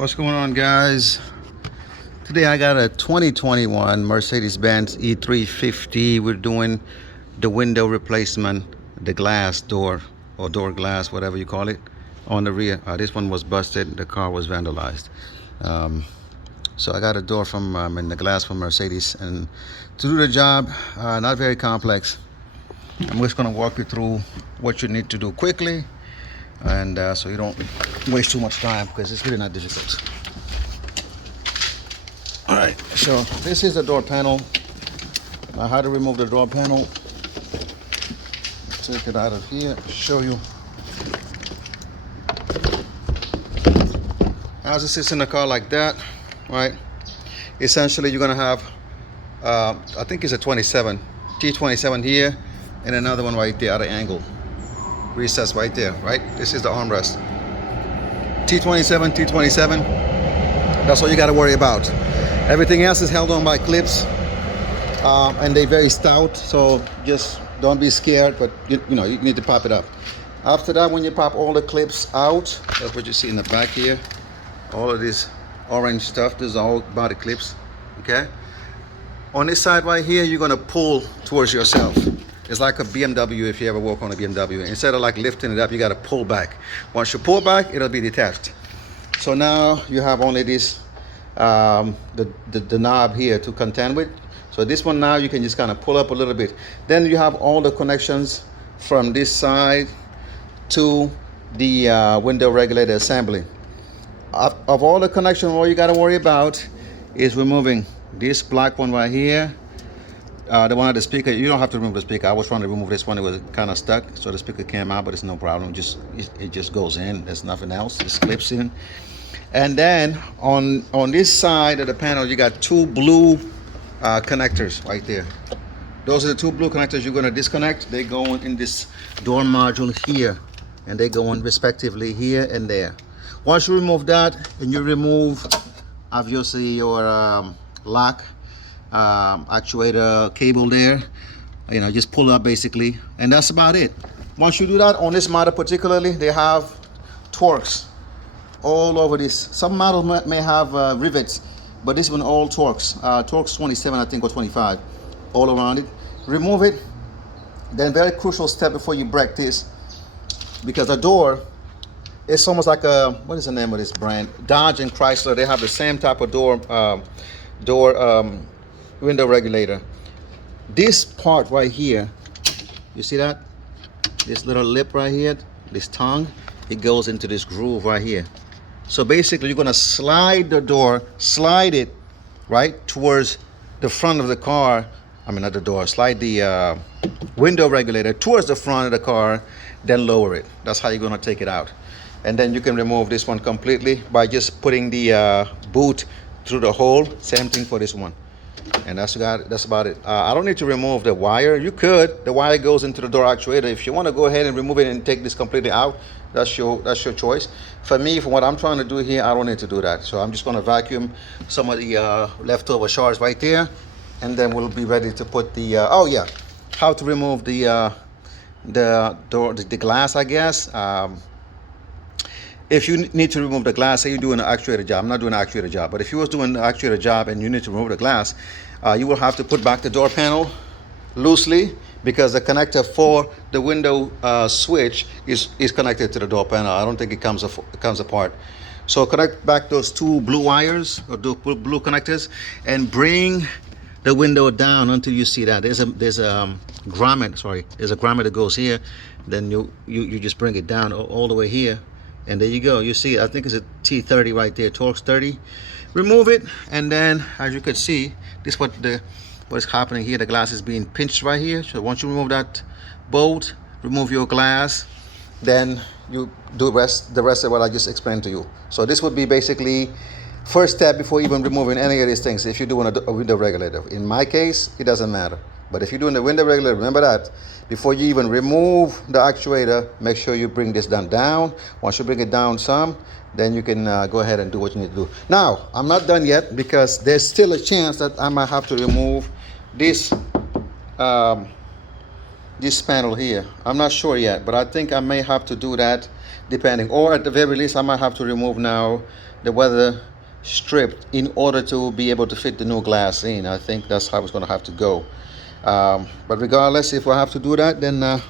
What's going on, guys? Today I got a 2021 Mercedes-Benz E350. We're doing the window replacement, the glass door or door glass, whatever you call it, on the rear. This one was busted. The car was vandalized. So I got a door from and the glass from Mercedes, and to do the job, not very complex. I'm just gonna walk you through what you need to do quickly, and so you don't waste too much time, because it's really not difficult. All right, so this is the door panel. I had to remove the door panel. Take it out of here, show you. As it sits in the car like that, right? Essentially, you're gonna have, I think it's a 27, T27 here, and another one right there at an angle. Recess right there, right? This is the armrest. T27, T27. That's all you got to worry about. Everything else is held on by clips, and they're very stout. So just don't be scared, but you know you need to pop it up. After that, when you pop all the clips out, that's what you see in the back here. All of this orange stuff, this is all body clips. Okay. On this side right here, you're gonna pull towards yourself. It's like a BMW. If you ever walk on a BMW, instead of like lifting it up, you got to pull back. Once you pull back, it'll be detached. So now you have only this, the knob here to contend with. So this one now you can just kind of pull up a little bit. Then you have all the connections from this side to the window regulator assembly. Of all the connections, all you got to worry about is removing this black one right here. The one at the speaker, you don't have to remove the speaker. I was trying to remove this one. It was kind of stuck, so the speaker came out, but it's no problem. It just goes in. There's nothing else. It clips in. And then on this side of the panel, you got two blue connectors right there. Those are the two blue connectors you're going to disconnect. They go in this door module here, and they go in respectively here and there. Once you remove that, and you remove obviously your lock actuator cable there, you know, just pull up basically, and that's about it. Once you do that, on this model particularly, they have Torx all over this. Some models may have rivets, but this one all Torx. Torx 27, I think, or 25, all around it. Remove it. Then very crucial step before you break this, because the door, it's almost like a, what is the name of this brand? Dodge and Chrysler, they have the same type of door window regulator. This part right here, you see that? This little lip right here, this tongue, it goes into this groove right here. So basically you're gonna slide the door, slide it right towards the front of the car. I mean, not the door, slide the window regulator towards the front of the car, then lower it. That's how you're gonna take it out. And then you can remove this one completely by just putting the boot through the hole. Same thing for this one. And that's about it. I don't need to remove the wire. You could. The wire goes into the door actuator. If you want to go ahead and remove it and take this completely out, that's your choice. For me, for what I'm trying to do here, I don't need to do that. So I'm just going to vacuum some of the leftover shards right there, and then we'll be ready to put the oh yeah, how to remove the door, the glass, I guess. If you need to remove the glass, say you're doing an actuator job. I'm not doing an actuator job, but if you was doing an actuator job and you need to remove the glass, you will have to put back the door panel loosely, because the connector for the window switch is connected to the door panel. I don't think it comes apart. So connect back those two blue wires, or blue connectors, and bring the window down until you see that there's a grommet. Sorry, there's a grommet that goes here. Then you just bring it down all the way here. And there you go. You see, I think it's a T30 right there, Torx 30. Remove it, and then as you can see, this is what is happening here. The glass is being pinched right here. So once you remove that bolt, remove your glass, then you do the rest of what I just explained to you. So this would be basically first step before even removing any of these things. If you're doing a window regulator, in my case, it doesn't matter. But if you're doing the window regulator, remember that before you even remove the actuator, make sure you bring this down. Once you bring it down some, then you can go ahead and do what you need to do. Now, I'm not done yet, because there's still a chance that I might have to remove this this panel here. I'm not sure yet, but I think I may have to do that depending, or at the very least I might have to remove now the weather strip in order to be able to fit the new glass in. I think that's how it's going to have to go. But regardless, if I have to do that, then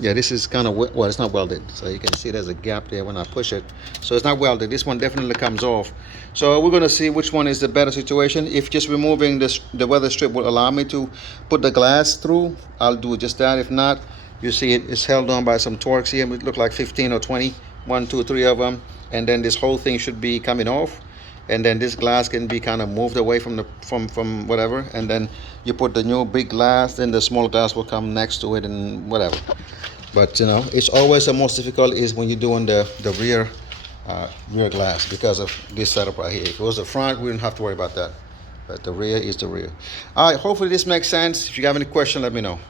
yeah, this is kind of, well, it's not welded, so you can see there's a gap there when I push it, so it's not welded. This one definitely comes off, so we're going to see which one is the better situation. If just removing this, the weather strip will allow me to put the glass through, I'll do just that. If not, you see it's held on by some Torx here. It look like 15 or 20, 1, 2, 3 of them, and then this whole thing should be coming off, and then this glass can be kind of moved away from the from whatever, and then you put the new big glass, then the small glass will come next to it and whatever. But you know, it's always the most difficult is when you're doing the rear glass, because of this setup right here. If it was the front, we didn't have to worry about that, but the rear is the rear. All right, hopefully this makes sense. If you have any question, let me know.